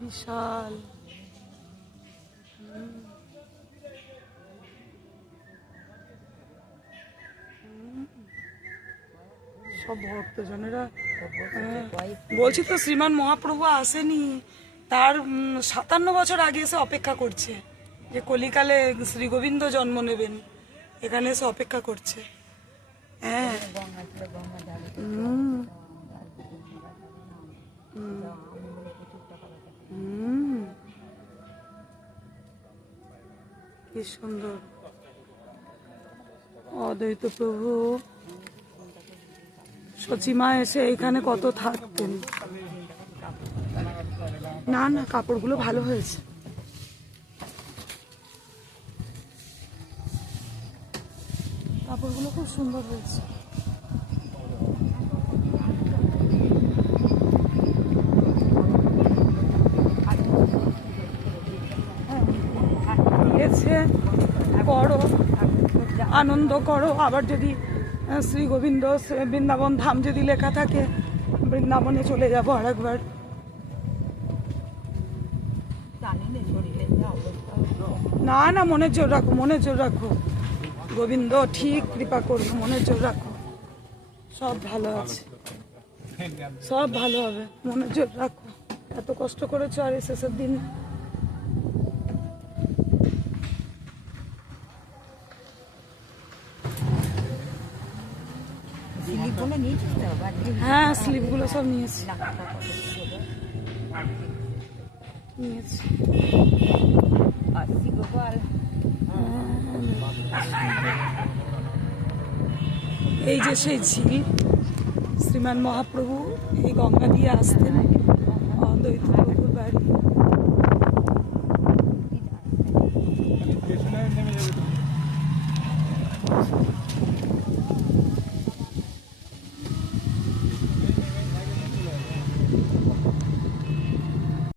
বিশাল। সব ভক্তজনেরা বলছি তো, শ্রীমান মহাপ্রভু আসেনি, তার 57 বছর আগে এসে অপেক্ষা করছে যে কলিকালে শ্রী গোবিন্দ জন্ম নেবেন, এখানে এসে অপেক্ষা করছে। হ্যাঁ, কি সুন্দর অদ্বৈত প্রভু। সচিমা এসে এখানে কত থাকতেন। না না, কাপড়গুলো ভালো হয়েছে। কাপড়গুলো খুব সুন্দর হয়েছে। দিয়েছে, করো, আনন্দ করো। আবার যদি শ্রী গোবিন্দ বৃন্দাবন ধাম যদি লেখা থাকে, বৃন্দাবনে চলে যাবো আরেকবার। না না, মনের জোর রাখো, মনের জোর রাখো। গোবিন্দ ঠিক কৃপা করবে, মনের জোর রাখো। সব ভালো আছে, সব ভালো হবে, মনের জোর রাখো। এত কষ্ট করেছো, আর শেষের দিন হ্যাঁ, স্লিপগুলো সব নিয়েছি। এই যে সেই ঝিল, শ্রীমান মহাপ্রভু এই গঙ্গা দিয়ে আসতেন অদ্বৈত প্রভুর বাড়ি।